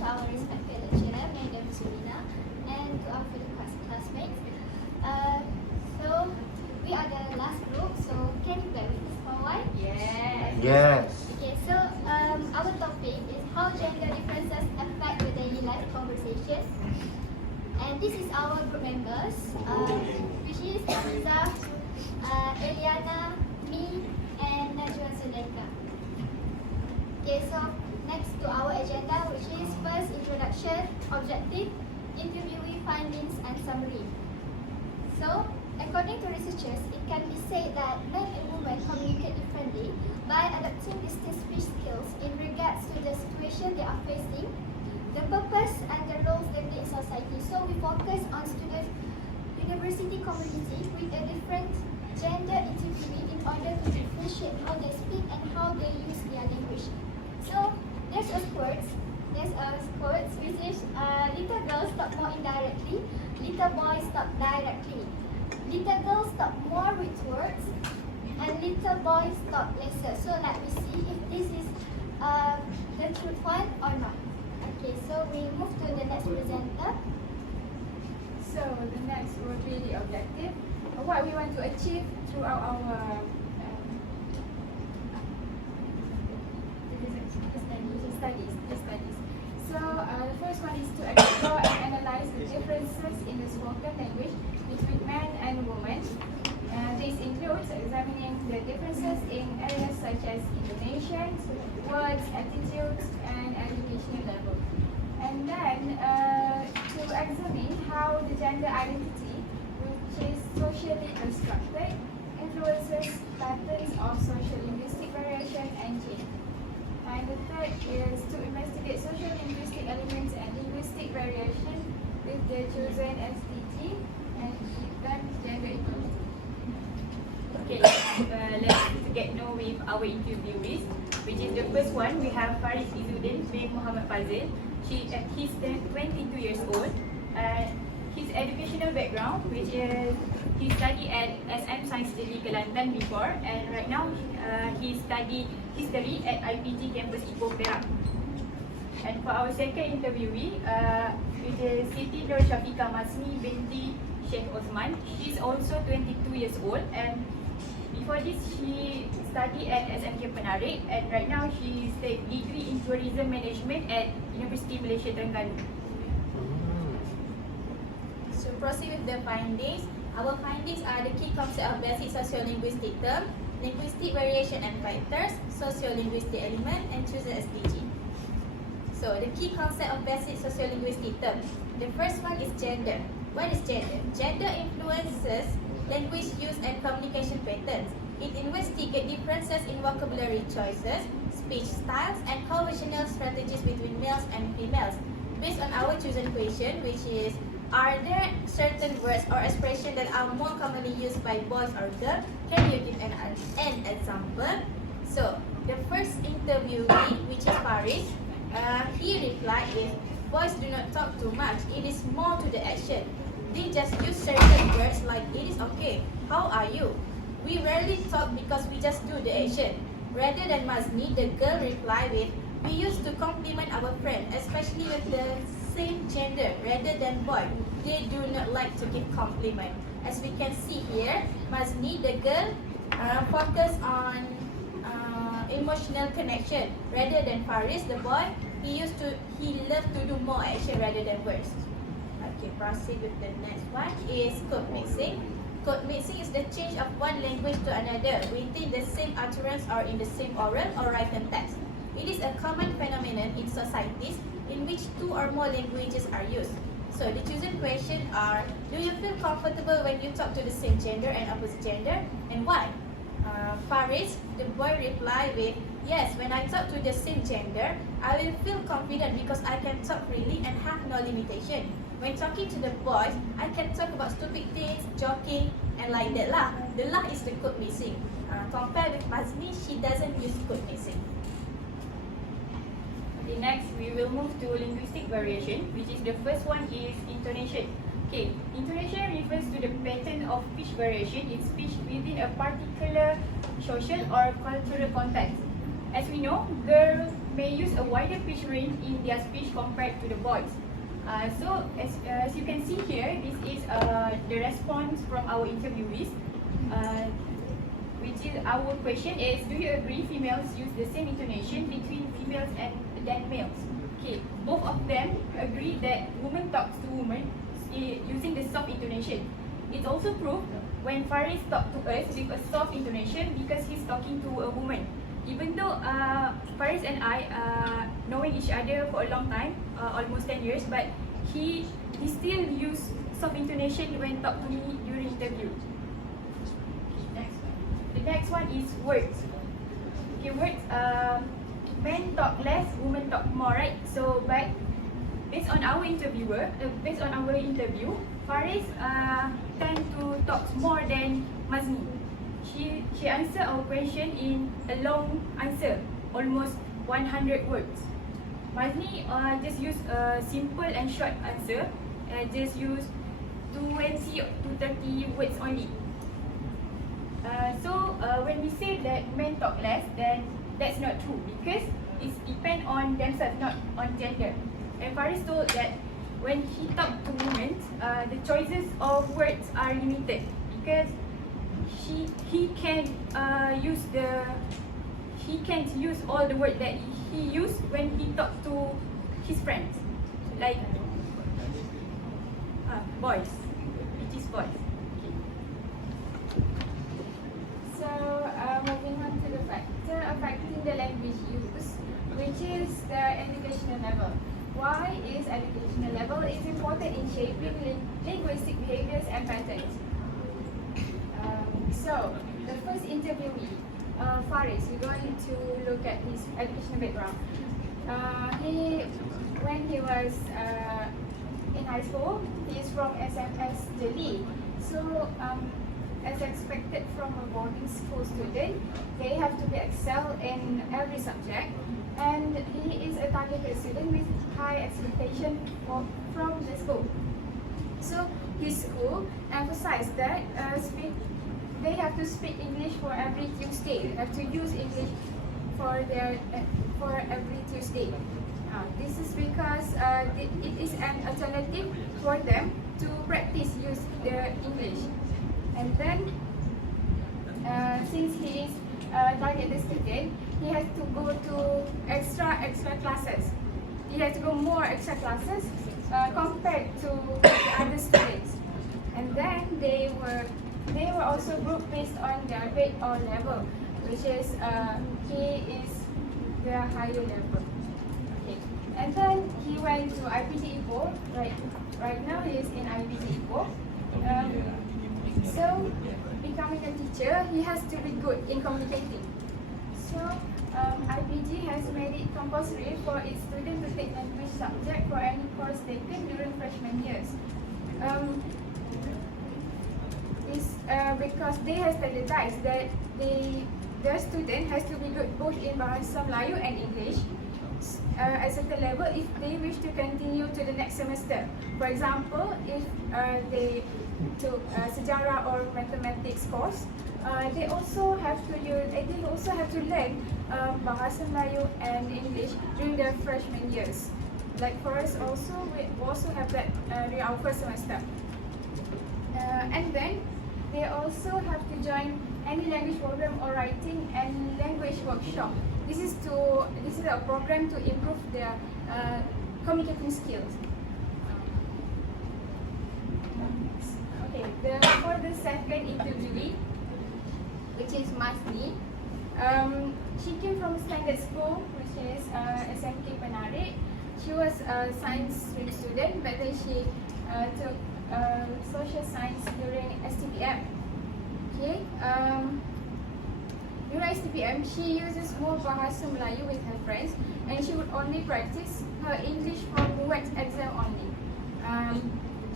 to our respected lecturer, Madam Zulina, and to our fellow classmates. So we are the last group, so can you bear with us for a while? Yes. Yes. Okay, so our topic is how gender differences affect the daily life conversation. And this is our group members, which is Hamizah, Eliana, me, and Najwa Zulaikha. Okay, so next to our agenda, which is first introduction, objective, interviewee findings, and summary. So, according to researchers, it can be said that men and women communicate differently by adapting distinct speech skills in regards to the situation they are facing, the purpose and the roles they play in society. So we focus on student university community with a different gender interviewee in order to differentiate how they speak and how they use their language. So there's a quote which is little girls talk more indirectly, little boys talk directly. Little girls talk more with words and little boys talk lesser. So let me see if this is the truth one or not. Okay, so we move to the next presenter. So the next will be the objective. What we want to achieve throughout our studies. So the first one is to explore and analyze the differences in the spoken language between men and women. This includes examining the differences in areas such as intonation, words, attitudes, and educational level. And then to examine how the gender identity, which is socially constructed, influences patterns of sociolinguistic variation and change. And the third is to investigate sociolinguistic elements and linguistic variation with the chosen SDG and keep them gender equality. Okay, let's get know with our interviewees, which is the first one. We have Faris Izzuddin bin Muhammad Fazil. He's 22 years old. His educational background, which is he studied at SM Science Delhi Kelantan before, and right now he study history at IPG campus Ipoh Perak. And for our second interviewee, it is Siti Nur Syafiqah Masni binti Sheikh Osman. She's also 22 years old, and before this she studied at SMK Penarik, and right now she takes degree in tourism management at University Malaysia Terengganu. To proceed with the findings, our findings are the key concept of basic sociolinguistic term, linguistic variation and factors, sociolinguistic element, and chosen SDG. So the key concept of basic sociolinguistic term. The first one is gender. What is gender? Gender influences language use and communication patterns. It investigates differences in vocabulary choices, speech styles, and conversational strategies between males and females. Based on our chosen question, which is, are there certain words or expressions that are more commonly used by boys or girls? Can you give an example? So, the first interviewee, which is Faris, he replied is, boys do not talk too much, it is more to the action. They just use certain words like, it is okay, how are you? We rarely talk because we just do the action. Rather than Mazni, the girl replied with, we used to compliment our friend, especially with the same gender rather than boy. They do not like to give compliment. As we can see here, Mazni, the girl, focus on emotional connection rather than Faris, the boy. He loved to do more action rather than words. Okay, proceed with the next one is code mixing. Code mixing is the change of one language to another within the same utterance or in the same oral or written text. It is a common phenomenon in societies in which two or more languages are used. So the chosen question are, do you feel comfortable when you talk to the same gender and opposite gender, and why? Faris, the boy replied with, yes, when I talk to the same gender, I will feel confident because I can talk freely and have no limitation. When talking to the boys, I can talk about stupid things, joking, and like that lah. The lah is the code mixing. Compared with Mazni, she doesn't use code mixing. Okay, next we will move to linguistic variation, which is the first one is intonation. Okay, intonation refers to the pattern of pitch variation in speech within a particular social or cultural context. As we know, girls may use a wider pitch range in their speech compared to the boys. So as you can see here, this is the response from our interviewees. Which is our question is, do you agree females use the same intonation between females and than males? Okay, both of them agree that woman talks to woman using the soft intonation. It's also proved when Faris talked to us with a soft intonation because he's talking to a woman. Even though Faris and I knowing each other for a long time, almost 10 years, but he still use soft intonation when talk to me during interview. The next one is words. Okay, words. Men talk less, women talk more, right? So, but based on our interview, Faris tend to talk more than Mazni. She answered our question in a long answer, almost 100 words. Mazni just use a simple and short answer, just use 20 to 30 words only. So when we say that men talk less, then that's not true because it depends on themselves, not on gender. And Faris told that when he talks to women, the choices of words are limited because he can't use all the words that he used when he talks to his friends, like boys, which is boys. So, moving on to the factor affecting the language use, which is the educational level. Why is educational level is important in shaping linguistic behaviors and patterns? So, the first interviewee, Faris, we're going to look at his educational background. When he was in high school, he is from SMS Jeli. So, as expected from a boarding school student, they have to be excel in every subject, and he is a targeted student with high expectation from the school. So his school emphasized that they have to speak English for every Tuesday. They have to use English for every Tuesday. This is because it is an alternative for them to practice use the English. And then, since he is a targeted student, he has to go to extra classes. He has to go more extra classes compared to the other students. And then they were also grouped based on their grade or level, which is he is the higher level. Okay. And then he went to IPD Ipoh. Right now he is in IPD Ipoh. So, becoming a teacher, he has to be good in communicating. So, IPG has made it compulsory for its students to take language subject for any course taken during freshman years. Because they have standardized that the student has to be good both in Bahasa Melayu and English at a certain level if they wish to continue to the next semester. For example, if they took sejarah or mathematics course, they also have to learn Bahasa Melayu and English during their freshman years. Like for us also, we also have that during our first semester. And then they also have to join any language program or writing and language workshop. This is a program to improve their communicating skills. Okay, for the second interviewee, which is Masni, she came from a standard school, which is SMK Penarik. She was a science stream student, but then she took social science during STPM. Okay, during STPM, she uses more Bahasa Melayu with her friends, and she would only practice her English for MUET exam only.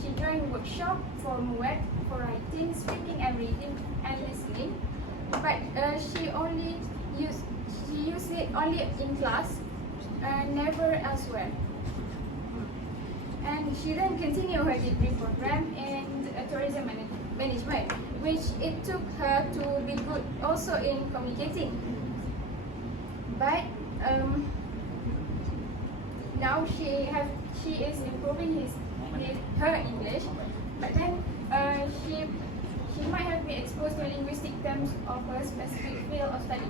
She joined workshop for MUET for writing, speaking, and reading and listening, but she used it only in class, never elsewhere. And she then continued her degree program in tourism management, which it took her to be good also in communicating. But now she is improving her English, but then she might have been exposed to linguistic terms of a specific field of study.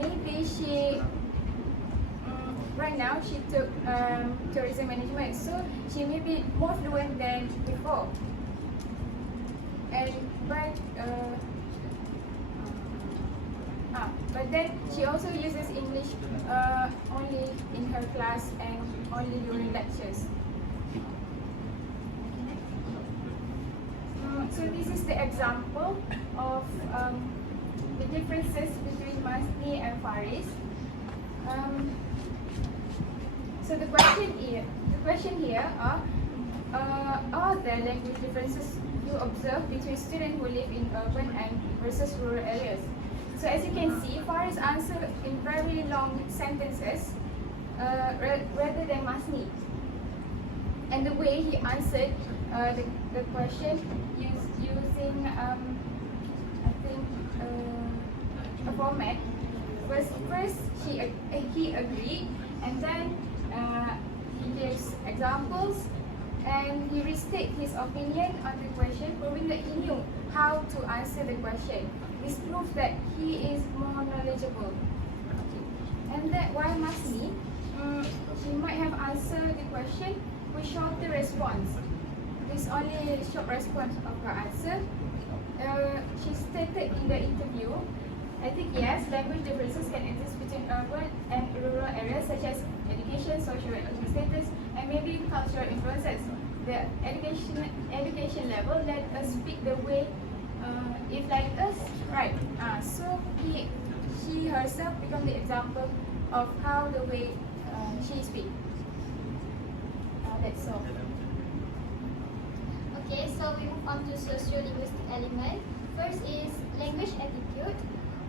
Maybe she right now she took tourism management, so she may be more fluent than before. But then she also uses English only in her class and only during lectures. So this is the example of the differences between Masni and Faris. So the question here are there language differences you observe between students who live in urban and versus rural areas? So as you can see, Faris answered in very long sentences rather than Masni. And the way he answered the question using I think a format was first he agreed, and then he gives examples and he restates his opinion on the question, proving that he knew how to answer the question. This proves that he is more knowledgeable. And that while Masni, she might have answered the question with shorter response. This only a short response of her answer. She stated in the interview, I think yes, language differences can exist between urban and rural areas such as education, social and economic status, and maybe cultural influences. The education level let us speak the way if like us, right? So she herself become the example of how the way she speaks. That's all. Okay, so we move on to sociolinguistic element. First is language attitude.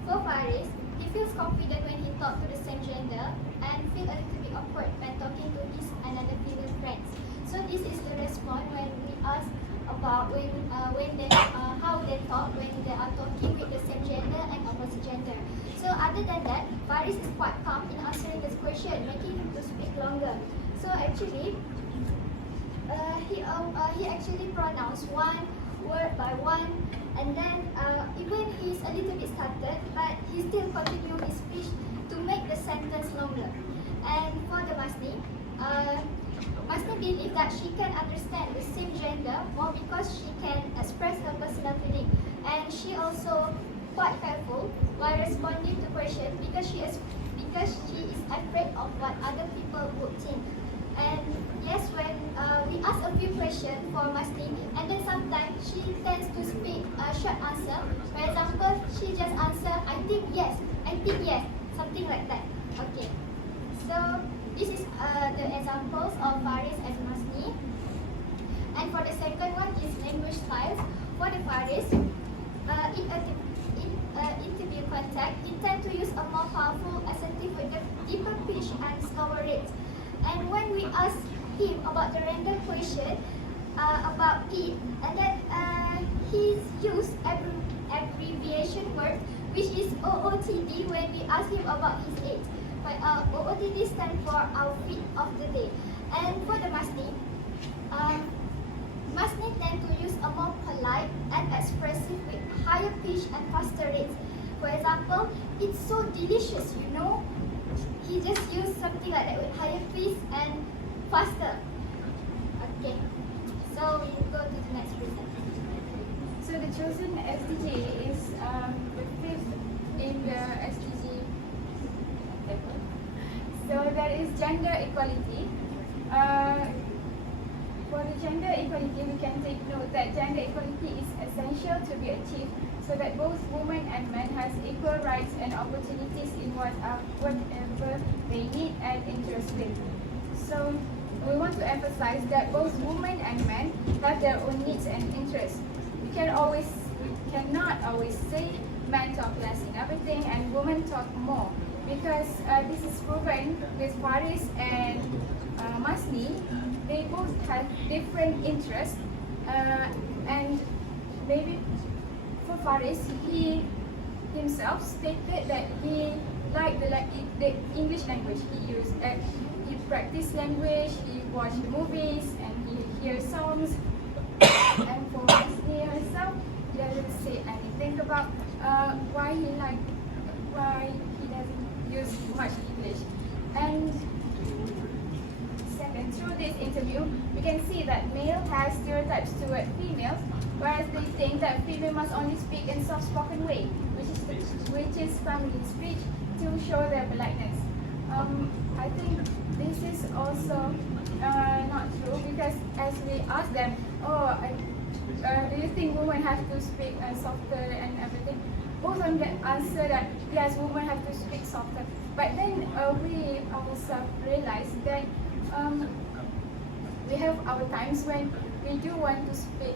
For Faris, he feels confident when he talks to the same gender and feel a little bit awkward when talking to his another female friends. So this is the response when we ask about how they talk when they are talking with the same gender and opposite gender. So other than that, Faris is quite calm in answering this question, making him to speak longer. So actually, he actually pronounced one word by one, and then even he's a little bit stuttered, but he still continue his speech to make the sentence longer. And for the Masni, Masni believes that she can understand the same gender more because she can express her personal feeling, and she also quite careful while responding to questions because she is afraid of what other people would think. And yes, when we ask a few questions for Masni, and then sometimes she tends to speak a short answer. For example, she just answer, I think yes, something like that. Okay. So this is the examples of Faris and Masni. And for the second one is language styles. For the Faris, in interview context, he tends to use a more powerful assertive with a deeper pitch and slower rate. And when we ask him about the random question about it, and then he's used abbreviation word, which is OOTD when we ask him about his age. But OOTD stands for outfit of the day. And for the Masni, Masni tend to use a more polite and expressive with higher pitch and faster rates. For example, it's so delicious, you know. He just used something like that with higher pitch and faster. Okay, so we go to the next presentation. So the chosen SDG is the fifth in the SDG level. So that is gender equality. For the gender equality, we can take note that gender equality is essential to be achieved so that both women and men has equal rights and opportunities in whatever they need and interest in. So we want to emphasize that both women and men have their own needs and interests. We cannot always say men talk less in everything and women talk more, because this is proven with Faris and Masni. They both have different interests, and maybe for Faris, he himself stated that he liked the English language. He practice language, he watch movies, and he hears songs. And for Wesley herself, he doesn't say anything about why he doesn't use much English. And second, through this interview, we can see that male has stereotypes toward females, whereas they think that female must only speak in soft-spoken way, which is feminine speech to show their politeness. I think this is also not true, because as we ask them, do you think women have to speak softer and everything? Both of them get answer that yes, women have to speak softer. But then we also realize that we have our times when we do want to speak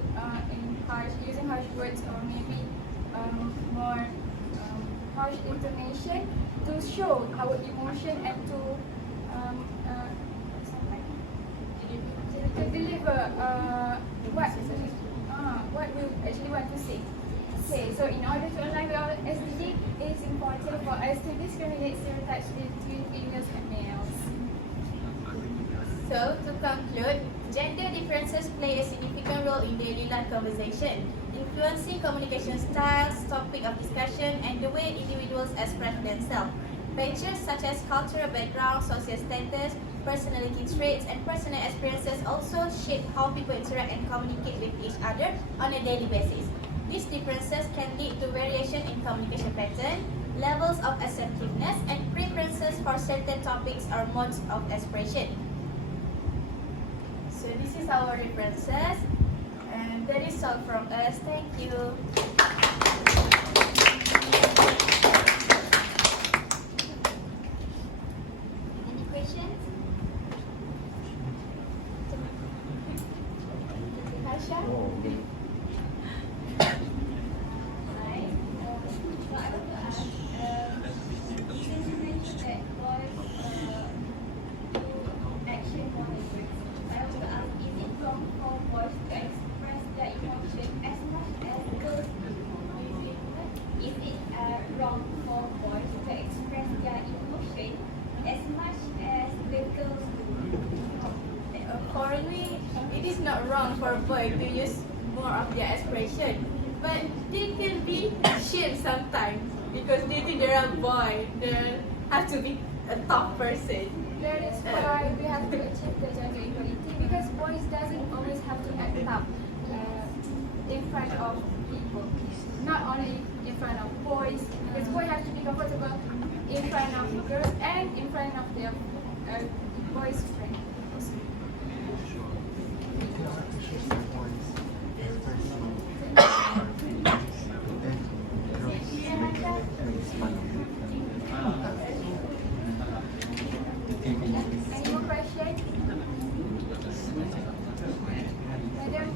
using harsh words, or maybe more harsh intonation to show our emotion and to deliver what we actually want to say. So in order to align with our SDG, it is important for us to discriminate stereotypes between females and males. So, to conclude, gender differences play a significant role in daily life conversation, influencing communication styles, topic of discussion, and the way individuals express themselves. Features such as cultural background, social status, personality traits, and personal experiences also shape how people interact and communicate with each other on a daily basis. These differences can lead to variation in communication pattern, levels of assertiveness, and preferences for certain topics or modes of expression. So this is our references, and that is all from us. Thank you. Any questions? Hasha? For me, it is not wrong for a boy to use more of their expression, but they can be ashamed sometimes because they think they're a boy. They have to be a top person. That is why we have to achieve the gender equality, because boys doesn't always have to act up in front of people. Not only in front of boys, because boys have to be comfortable in front of girls and in front of their boys' friends. Any more questions? Madam?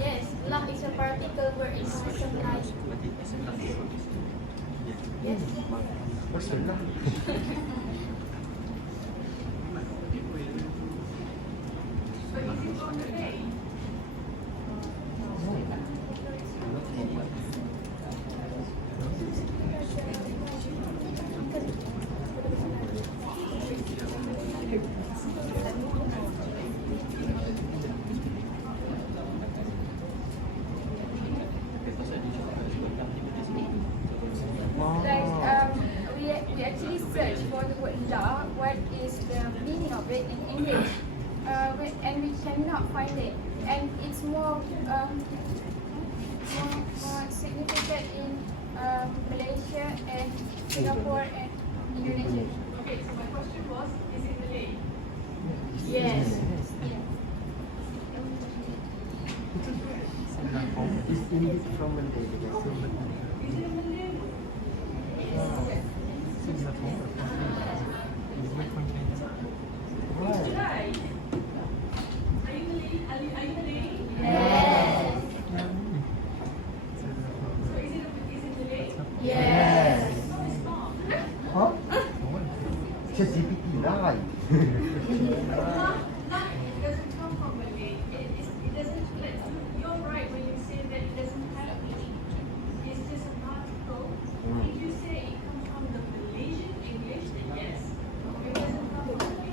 Yes, lah is a particle word in Western life. Yes. We actually search for the word law, what is the meaning of it in English, and we cannot find it. And it's is more significant in Malaysia and Singapore and Indonesia. Okay, so my question was, is it Malay? Yes. It's indeed from Malay. Is it a Malay word? Right. Are you Malay? Are you Malay? Yes. So is it Malay? Yes. No, it's not. Huh? ChatGPT lie. It doesn't come from Malay. It doesn't. You're right when you say that it doesn't have meaning. It's just an article. If you say it comes from the Malaysian English, then yes. It doesn't come from Malay.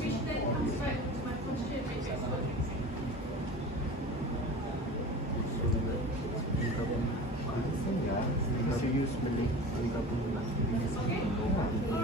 Which then comes back to my question, which is what you say. Bisa use Malay. Okay?